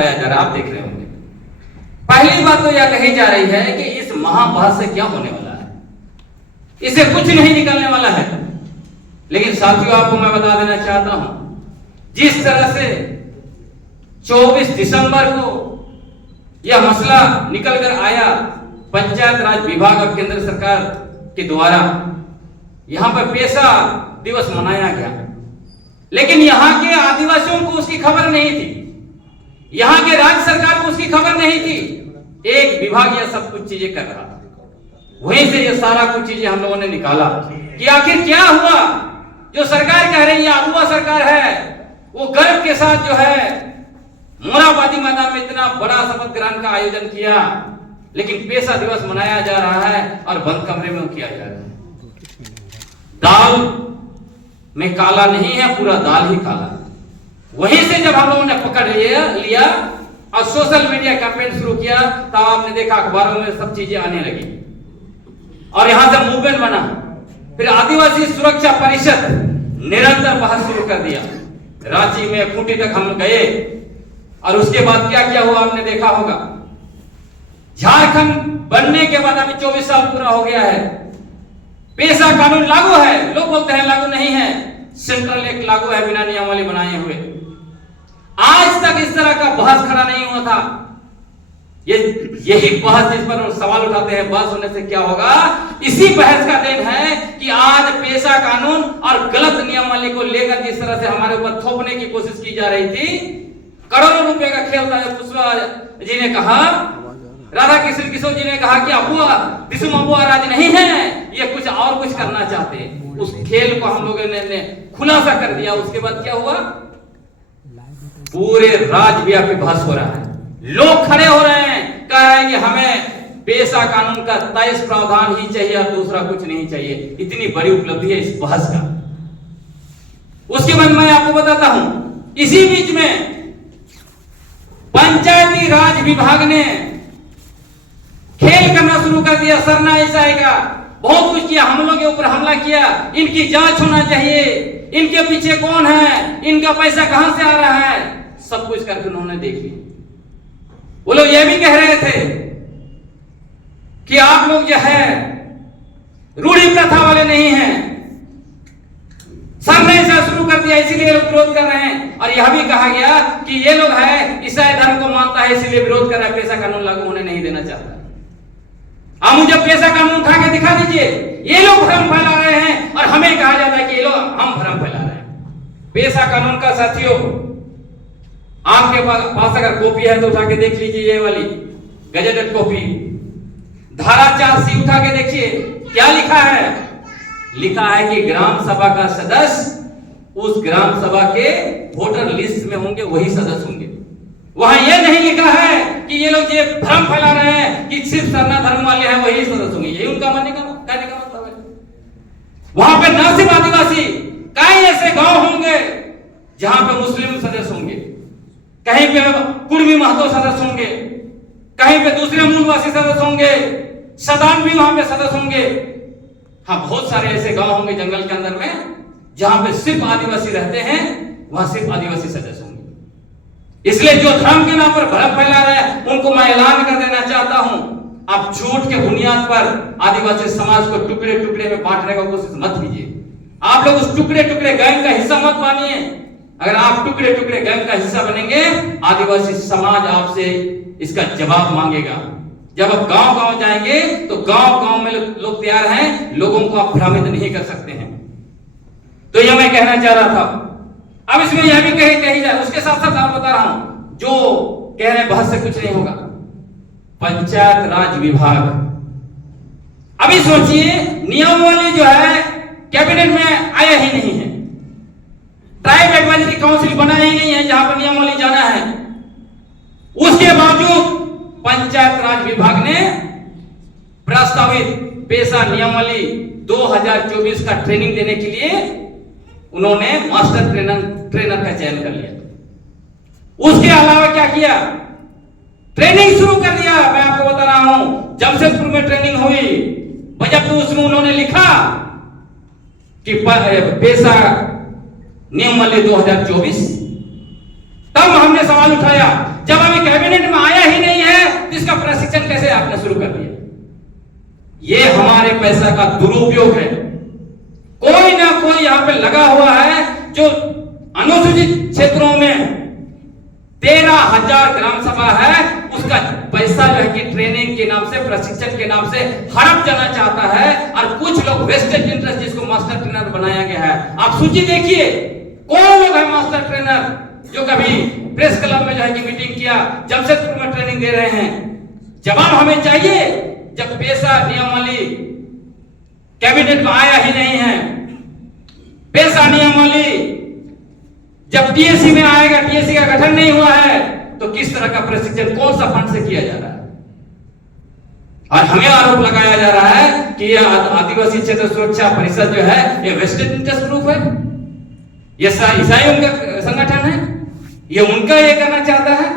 उठाया जा रहा है, आप देख रहे होंगे। पहली बात तो यह कही जा रही है कि इस महाबहस से क्या होने वाला है, इससे कुछ नहीं निकलने वाला है। लेकिन साथियों, आपको मैं बता देना चाहता हूं, जिस तरह से 24 दिसंबर को यह मसला निकल कर आया पंचायत राज विभाग और केंद्र सरकार के द्वारा, यहां पर पेशा दिवस मनाया गया, लेकिन यहां के आदिवासियों को उसकी खबर नहीं थी, यहां के राज्य सरकार को उसकी खबर नहीं थी। एक विभाग यह सब कुछ चीजें कर रहा था, वहीं से ये सारा कुछ चीजें हम लोगों ने निकाला कि आखिर क्या हुआ। जो सरकार कह रही है अगुआ सरकार है, वो गर्व के साथ जो है मोराबादी मैदान में इतना बड़ा शपथ ग्रहण का आयोजन किया, लेकिन पेशा दिवस मनाया जा रहा है और बंद कमरे में किया जा रहा है। दाल में काला नहीं है, पूरा दाल ही काला है। वहीं से जब हम लोगों ने पकड़ लिया और सोशल मीडिया कैंपेन शुरू किया, तब आपने देखा अखबारों में सब चीजें आने लगी और यहां से मूवमेंट बना। फिर आदिवासी सुरक्षा परिषद निरंतर बहस शुरू कर दिया, रांची में खूंटी तक हम गए और उसके बाद क्या क्या हुआ आपने देखा होगा। झारखंड बनने के बाद अभी 24 साल पूरा हो गया है, पेशा कानून लागू है, लोग बोलते हैं लागू नहीं है, सेंट्रल एक लागू है बिना नियमावली बनाए हुए। आज तक इस तरह का बहस खड़ा नहीं हुआ था। यही बहस जिस पर सवाल उठाते हैं, बहस होने से क्या होगा, इसी बहस का देन है कि आज पेशा कानून और गलत नियमावली को लेकर जिस तरह से हमारे ऊपर थोपने की कोशिश की जा रही थी, करोड़ों रुपए का खेल था। पुष्पा जी ने कहा, राधा कृष्ण किशोर जी ने कहा कि अबुआ दिसुम अबुआ राज नहीं है, ये कुछ और कुछ करना चाहते हैं। उस खेल को हम लोगों ने खुलासा कर दिया। उसके बाद क्या हुआ, पूरे राज्यव्यापी बहस हो रहा है, लोग खड़े हो रहे हैं, कह रहे हैं कि हमें पेशा कानून का 23 प्रावधान ही चाहिए और दूसरा कुछ नहीं चाहिए। इतनी बड़ी उपलब्धि है इस बहस का। उसके बाद मैं आपको बताता हूं, इसी बीच में पंचायती राज विभाग ने खेल करना शुरू कर दिया, सरना ऐसा आएगा, बहुत कुछ किया, हम लोगों के ऊपर हमला किया, इनकी जांच होना चाहिए, इनके पीछे कौन है, इनका पैसा कहां से आ रहा है, सब कुछ करके उन्होंने देख लिया। वो लोग ये भी कह रहे थे कि आप लोग जो है रूढ़ी प्रथा वाले नहीं हैं, सर ने ऐसा शुरू कर दिया इसीलिए लोग विरोध कर रहे हैं। और यह भी कहा गया कि ये लोग है ईसाई धर्म को मानता है इसीलिए विरोध कर रहा है, पेशा कानून लागू होने नहीं देना चाहता। आप मुझे पेशा कानून उठा के दिखा दीजिए। ये लोग भ्रम फैला रहे हैं और हमें कहा जाता है कि ये लोग हम भ्रम फैला रहे हैं। पेशा कानून का साथियों, आपके पास अगर कॉपी है तो उठा के देख लीजिए, ये वाली गजेटेड कॉपी, धारा 4C उठा के देखिए, क्या लिखा है। लिखा है कि ग्राम सभा का सदस्य उस ग्राम सभा के वोटर लिस्ट में होंगे, वही सदस्य होंगे। वहां यह नहीं लिखा है कि ये लोग ये भ्रम फैला रहे हैं कि सिर्फ सरना धर्म वाले हैं वही सदस्य होंगे, यही उनका कहने का मतलब है। वहां पे न सिर्फ आदिवासी, कई ऐसे गांव होंगे जहां पे मुस्लिम सदस्य होंगे, कहीं पे कुर्मी महतो सदस्य होंगे, कहीं पे दूसरे मूलवासी सदस्य होंगे, सदान भी वहां पे सदस्य होंगे। हाँ, बहुत सारे ऐसे गांव होंगे जंगल के अंदर में जहां पे सिर्फ आदिवासी रहते हैं, वहां सिर्फ आदिवासी सदस्य होंगे। इसलिए जो धर्म के नाम पर भ्रम फैला रहे हैं उनको मैं ऐलान कर देना चाहता हूं, आप झूठ के बुनियाद पर आदिवासी समाज को टुकड़े टुकड़े में बांटने का कोशिश मत कीजिए। आप लोग उस टुकड़े टुकड़े गैंग का हिस्सा मत बनिए। अगर आप टुकड़े टुकड़े गैंग का हिस्सा बनेंगे, आदिवासी समाज आपसे इसका जवाब मांगेगा। जब आप गांव गांव जाएंगे तो गांव गांव में लोग तैयार हैं, लोगों को आप भ्रमित नहीं कर सकते हैं। तो यह मैं कहना चाह रहा था। अब इसमें यह भी कही जाए, उसके साथ साथ आप बता रहा हूं, जो कह रहे हैं बहस से कुछ नहीं होगा, पंचायत राज विभाग, अभी सोचिए नियमावली जो है कैबिनेट में आया ही नहीं है, ट्राइब एडवाइजरी काउंसिल बना ही नहीं है जहां पर नियमावली जाना है। उसके बावजूद पंचायत राज विभाग ने प्रस्तावित पेशा नियमावली 2024 का ट्रेनिंग देने के लिए उन्होंने मास्टर ट्रेनर का चयन कर लिया। उसके अलावा क्या किया, ट्रेनिंग शुरू कर दिया। मैं आपको बता रहा हूं, जमशेदपुर में ट्रेनिंग हुई, जब उसमें उन्होंने लिखा कि पेशा नियमावली 2024, तब हमने सवाल उठाया जब अभी कैबिनेट में आया ही नहीं है तो इसका प्रशिक्षण कैसे आपने शुरू कर दिया? ये हमारे पैसा का दुरुपयोग है। कोई ना कोई यहां पे लगा हुआ है जो अनुसूचित क्षेत्रों में 13,000 ग्राम सभा है, उसका पैसा जो है कि ट्रेनिंग के नाम से, प्रशिक्षण के नाम से हड़प जाना चाहता है। और कुछ लोग वेस्टेड इंटरेस्ट, जिसको मास्टर ट्रेनर बनाया गया है। आप सूची देखिए कौन लोग है मास्टर ट्रेनर जो कभी प्रेस क्लब में जो है कि मीटिंग किया, जमशेदपुर में ट्रेनिंग दे रहे हैं। जवाब हमें चाहिए। जब पैसा नियमावली कैबिनेट में आया ही नहीं है, पैसा नियमावली जब टीएससी में आएगा, टीएससी का गठन नहीं हुआ है, तो किस तरह का प्रशिक्षण कौन सा फंड से किया जा रहा है? और हमें आरोप लगाया जा रहा है कि यह आदिवासी क्षेत्र सुरक्षा परिषद जो है ये वेस्टेड इंटरेस्ट ग्रुप है, ये ईसाई उनका संगठन है, ये उनका ये करना चाहता है।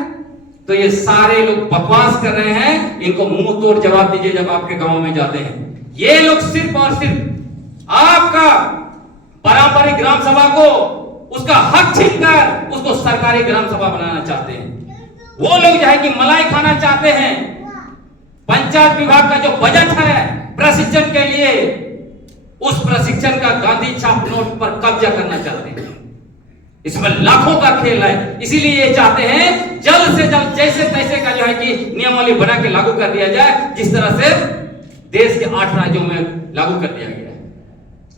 तो ये सारे लोग बकवास कर रहे हैं। इनको मुंह तोड़ जवाब दीजिए जब आपके गांव में जाते हैं। ये लोग सिर्फ और सिर्फ आपका पारंपरिक ग्राम सभा को, उसका हक छीनकर उसको सरकारी ग्राम सभा बनाना चाहते हैं। वो लोग जो है कि मलाई खाना चाहते हैं। पंचायत विभाग का जो बजट है प्रशिक्षण के लिए, उस प्रशिक्षण का गांधी छाप नोट पर कब्जा करना चाहते हैं। इसमें लाखों का खेल है। इसीलिए ये चाहते हैं जल्द से जल्द जैसे तैसे का जो है कि नियमावली बना के लागू कर दिया जाए, जिस तरह से देश के 8 राज्यों में लागू कर दिया गया है।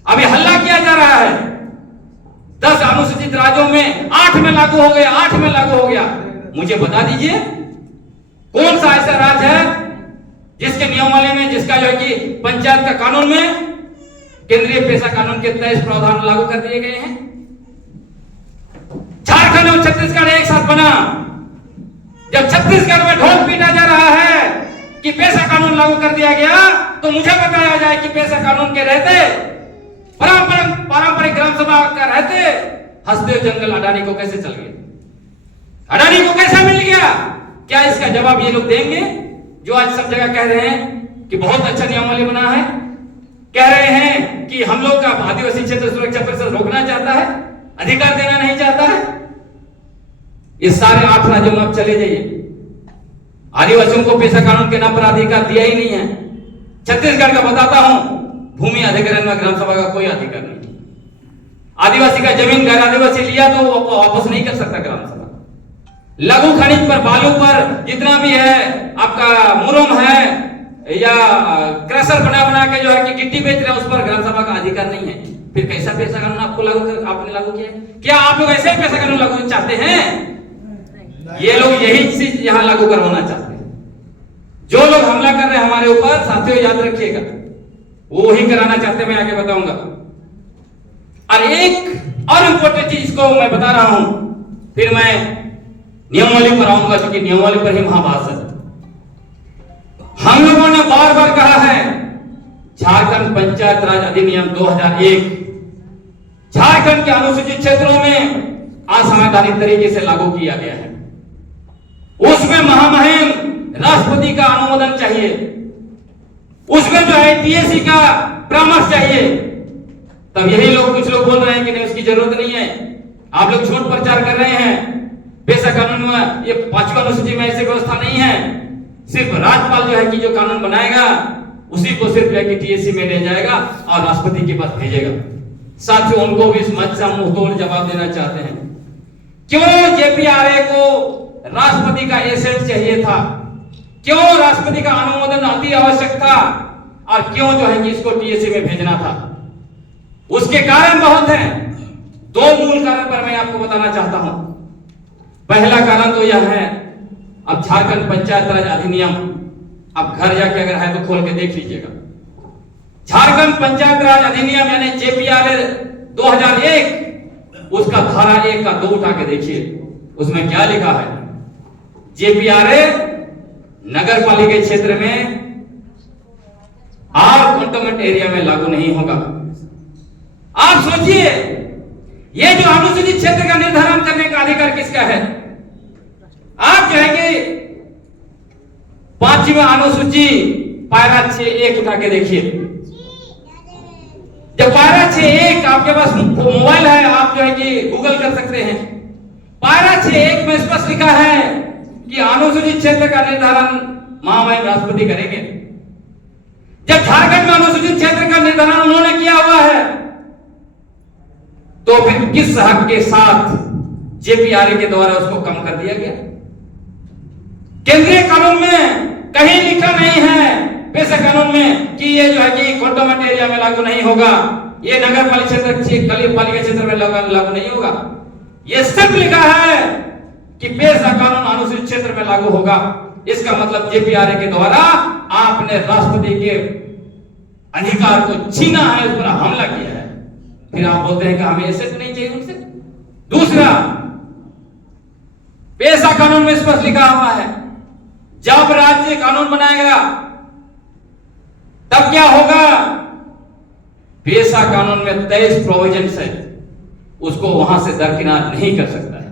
अभी हल्ला किया जा रहा है 10 अनुसूचित राज्यों में 8 में लागू हो गया, 8 में लागू हो गया। मुझे बता दीजिए कौन सा ऐसा राज्य है जिसके नियमावली में, जिसका जो है कि पंचायत का कानून में केंद्रीय पेशा कानून के 23 प्रावधान लागू कर दिए गए हैं। झारखंड और छत्तीसगढ़ एक साथ बना। जब छत्तीसगढ़ में ढोल पीटा जा रहा है कि पेशा कानून लागू कर दिया गया, तो मुझे बताया जाए कि पेशा कानून के रहते, पारंपरिक ग्राम सभा का रहते, हसदेव जंगल अडानी को कैसे चल गए? अडानी को कैसे मिल गया? क्या इसका जवाब ये लोग देंगे जो आज सब जगह कह रहे हैं कि बहुत अच्छा नियमावली बना है, कह रहे हैं कि हम लोग का आदिवासी क्षेत्र सुरक्षा परिषद रोकना चाहता है, अधिकार देना नहीं चाहता है? ये सारे 8 राज्यों में आप चले जाइए, आदिवासियों को पेशा कानून के नाम पर अधिकार दिया ही नहीं है। छत्तीसगढ़ का बताता हूं, भूमि अधिग्रहण में ग्राम सभा का कोई अधिकार नहीं। आदिवासी का जमीन गैर आदिवासी लिया तो वो वापस नहीं कर सकता ग्राम सभा। लघु खनिज पर, बालू पर जितना भी है, आपका मुरम है या क्रशर बना के जो है कि गिट्टी बेच रहे हैं, उस पर ग्राम सभा का अधिकार नहीं है। फिर कैसा पेशा कानून आपने लागू किया? क्या आप लोग ऐसे पेशा कानून लागू चाहते हैं? ये लोग यही चीज यहां लागू करवाना चाहते हैं। जो लोग हमला कर रहे हैं हमारे ऊपर, साथियों याद रखिएगा, वो ही कराना चाहते हैं। मैं आगे बताऊंगा। और एक और इंपॉर्टेंट चीज को मैं बता रहा हूं, फिर मैं नियमावली पर आऊंगा, क्योंकि नियमावली पर ही महाभारत है। हम लोगों ने बार बार कहा है, झारखंड पंचायत राज अधिनियम 2001 झारखंड के अनुसूचित क्षेत्रों में असंवैधानिक तरीके से लागू किया गया है। उसमें महामहिम राष्ट्रपति का अनुमोदन चाहिए, उसमें जो है टीएससी का परामर्श चाहिए। तब यही लोग, कुछ लोग बोल रहे हैं कि नहीं, उसकी जरूरत नहीं है। आप लोग झूठ प्रचार कर रहे हैं। पेशा कानून में, ये 5वां अनुसूची में ऐसी व्यवस्था नहीं है। सिर्फ राज्यपाल जो है कि जो कानून बनाएगा, उसी को सिर्फ जो है कि टीएससी में ले जाएगा और राष्ट्रपति के पास भेजेगा। साथियों, उनको भी इस मंच से मुंह तोड़ जवाब देना चाहते हैं, क्यों जेपीआरए को राष्ट्रपति का एसेंट चाहिए था? क्यों राष्ट्रपति का अनुमोदन अति आवश्यक था? और क्यों जो है कि इसको टीएससी में भेजना था? उसके कारण बहुत हैं। 2 मूल कारण पर मैं आपको बताना चाहता हूं। पहला कारण तो यह है, अब झारखंड पंचायत राज अधिनियम, अब घर जाके अगर है तो खोल के देख लीजिएगा। झारखंड पंचायत राज अधिनियम यानी जेपीआरए 2001, उसका धारा 1 का 2 उठा के देखिए, उसमें क्या लिखा है? जेपीआरए नगर पालिका क्षेत्र में और कंटोनमेंट एरिया में लागू नहीं होगा। आप सोचिए, ये जो अनुसूचित क्षेत्र का निर्धारण करने का अधिकार किसका है? आप जो है कि 5वीं अनुसूची पायरा 6(1) उठा के देखिए। जब पायरा 6(1) आपके पास मोबाइल है, आप जो है कि गूगल कर सकते हैं। पायरा 6(1) में स्पष्ट लिखा है कि अनुसूचित क्षेत्र का निर्धारण महामहिम राष्ट्रपति करेंगे। जब झारखंड में अनुसूचित क्षेत्र का निर्धारण उन्होंने किया हुआ है, तो फिर किस हक के साथ जेपीआरए के द्वारा उसको कम कर दिया गया? केंद्रीय कानून में कहीं लिखा नहीं है, पेशा कानून में, कि ये जो है कि कंटोनमेंट एरिया में लागू नहीं होगा, ये नगर पालिका क्षेत्र में लागू नहीं होगा। ये सिर्फ लिखा है कि पेशा कानून अनुसूचित क्षेत्र में लागू होगा। इसका मतलब जेपीआरए के द्वारा आपने राष्ट्रपति के अधिकार को छीना है, उस पर हमला किया है। फिर आप बोलते हैं कि हमें एसेट नहीं चाहिए उनसे। दूसरा, पेशा कानून में स्पष्ट लिखा हुआ है, जब राज्य कानून बनाएगा तब क्या होगा? पेशा कानून में 23 प्रोविजंस है, उसको वहां से दरकिनार नहीं कर सकता है।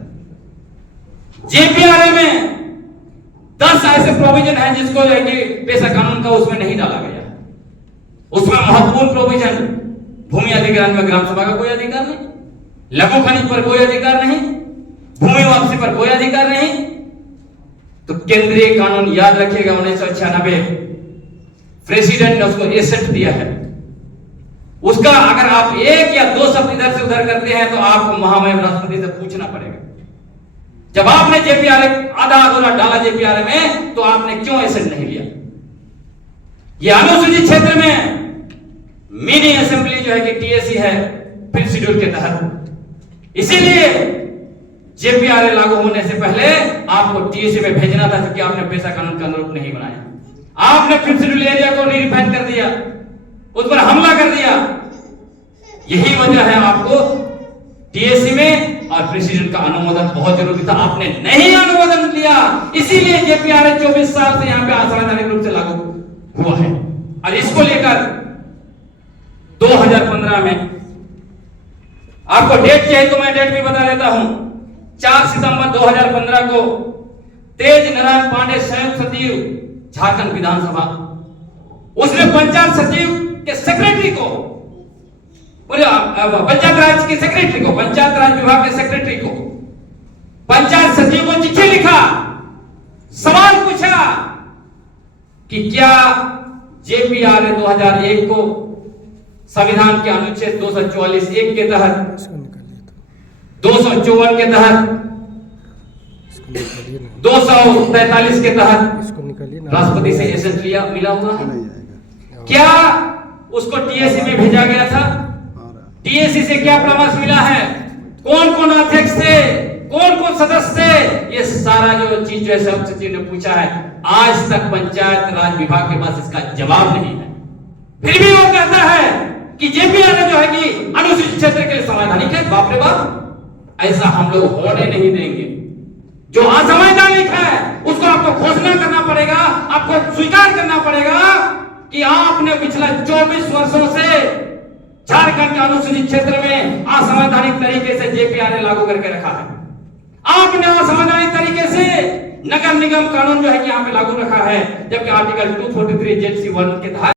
जेपीआरए में 10 ऐसे प्रोविजन है जिसको पेशा कानून का उसमें नहीं डाला गया। उसमें महत्वपूर्ण प्रोविजन, भूमि अधिग्रहण में ग्राम सभा का कोई अधिकार नहीं, लघु खनिज पर कोई अधिकार नहीं, भूमि वापसी पर कोई अधिकार नहीं। तो केंद्रीय कानून याद रखिएगा, 1996 प्रेसिडेंट ने उसको एसेट दिया है। उसका अगर आप एक या दो शब्द इधर से उधर करते हैं तो आपको महामहिम राष्ट्रपति से पूछना पड़ेगा। जब आपने जेपीआरए आधा अधूरा डाला जेपीआरए में, तो आपने क्यों एसेट नहीं लिया? ये अनुसूचित क्षेत्र में मिनी असेंबली जो है कि टीएसी है फिफ्थ शेड्यूल के तहत, इसीलिए जेपीआरए लागू होने से पहले आपको टीएसी में भेजना था, क्योंकि आपने पेशा कानून का अनुरूप नहीं बनाया। आपने फिफ्थ शेड्यूल एरिया को रीडिफाइन कर दिया, उस पर हमला कर दिया। यही वजह है आपको टीएसी में और प्रेसिडेंट का अनुमोदन बहुत जरूरी था, आपने नहीं अनुमोदन लिया। इसीलिए जेपीआरए 24 साल से यहां पे असंवैधानिक रूप से लागू हुआ है। और इसको लेकर 2015 में, आपको डेट चाहिए तो मैं डेट भी बता देता हूं, 4 सितंबर 2015 को तेज नारायण पांडे संयुक्त सचिव झारखंड विधानसभा, उसने पंचायत सचिव के सेक्रेटरी को, पंचायत राज के सेक्रेटरी को, पंचायत राज विभाग के सेक्रेटरी को, पंचायत सचिव को चिट्ठी लिखा, सवाल पूछा कि क्या जेपीआरए 2001 को संविधान के अनुच्छेद 244(1) के तहत, 254 के तहत, 243 के तहत राष्ट्रपति से एसेट लिया मिला हुआ है? क्या उसको टीएसी में भेजा गया था? टीएसी से क्या परामर्श मिला है? कौन कौन अध्यक्ष थे, कौन कौन सदस्य थे? ये सारा जो चीज जो है संयुक्त सचिव ने पूछा है, आज तक पंचायत राज विभाग के पास इसका जवाब नहीं है। फिर भी वो कहता है कि जेपीआरए जो है कि अनुसूचित क्षेत्र के लिए संवैधानिक है। बाप रे बाप, ऐसा हम लोग होने नहीं देंगे। जो असंवैधानिक है उसको आपको घोषणा करना पड़ेगा, आपको स्वीकार करना पड़ेगा कि आपने पिछला 24 वर्षों से झारखंड के अनुसूचित क्षेत्र में असंवैधानिक तरीके से जेपीआरए लागू करके रखा है। आपने असंवैधानिक तरीके से नगर निगम कानून जो है कि यहाँ पे लागू रखा है, जबकि आर्टिकल 243 जेड सी 1 के तहत